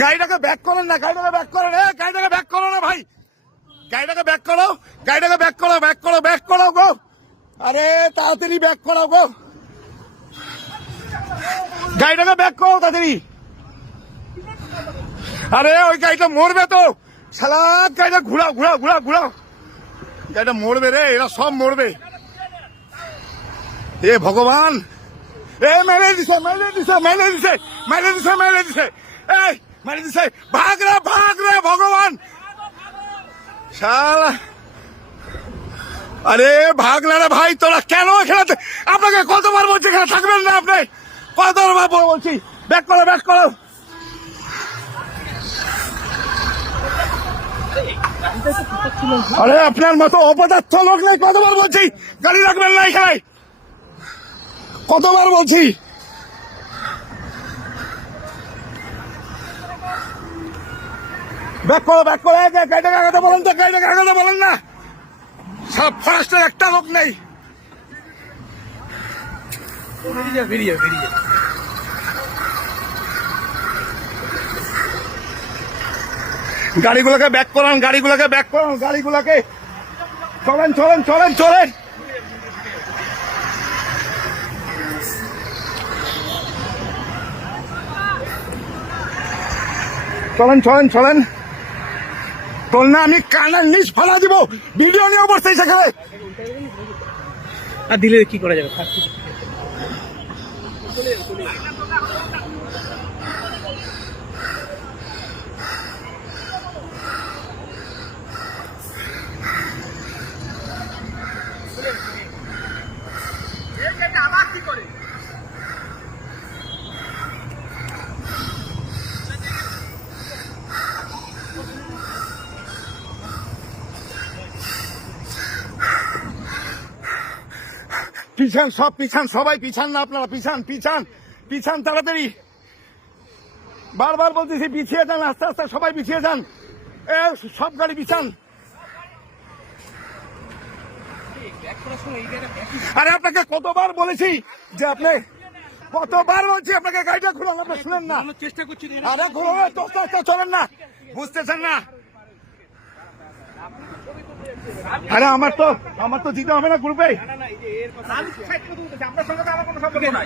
গাড়িটাকে ব্যাক করেন না, গাড়িটাকে ব্যাক করেন, গাড়িটাকে ব্যাক করো না ভাই, গাড়িটাকে ব্যাক করো, গাড়িটাকে ব্যাক করো, ব্যাক করো, ব্যাক করো গো, আরে তাড়াতাড়ি ব্যাক করো গো, গাড়িটাকে ব্যাক করো তাড়াতাড়ি। আরে ওই গাড়িটা মরবে তো, শালা গাড়িটা ঘুরাও ঘুরাও ঘুরাও ঘুরাও, গাড়িটা মরবে রে, এরা সব মরবে। এ ভগবান, এ মেরে দিছে মেরে দিছে মেরে দিছে মেরে দিছে মেরে দিছে, এই মেরে দিছে, ভাগ রে ভগবান, শালা আরে ভাগ না রে ভাই, তোরা কেন এখানে, আপনাকে কতবার বলছি এখানে থাকবেন না, আপনি কতবার বলছি ব্যাক করো ব্যাক করো। আরে আপনার মতো অপদার্থ লোক নেই, কতবার বলছি গাড়ি রাখবেন না এখানে, কতবার বলছি। ব্যাক করো ব্যাক করো, গাড়িটাকে আগাতে বলেন তো, গাড়িটাকে আগাতে বলেন না, সব ফরেস্টের একটা লোক নেই। গাড়িগুলোকে ব্যাক করান, গাড়িগুলোকে ব্যাক করান, গাড়িগুলোকে, চলেন চলেন চলেন চলেন, চলেন চলেন চলেন, তোর না আমি কানের নিচ ফালা দিব, ভিডিও নিয়ে বসতেই সেখানে। আর দিলে কি করা যাবে? পিছান সব পিছান, সবাই পিছান না আপনারা, পিছান পিছান পিছান তাড়াতাড়ি, বারবার বলতেছি পিছিয়ে যান, আস্তে আস্তে সবাই পিছিয়ে যান, এ সব গাড়ি পিছান। আরে আপনাকে কতবার বলেছি যে আপনি, কতবার বলছি আপনাকে গাড়িটা খুলুন, আপনি শুনেন না, চেষ্টা করছি। আরে খুলুন, চলেন না, বুঝতেছেন না। আরে আমার তো দিতে হবে না গ্রুপে। আপনার সঙ্গে তো আমার কোনো সম্পর্ক নাই।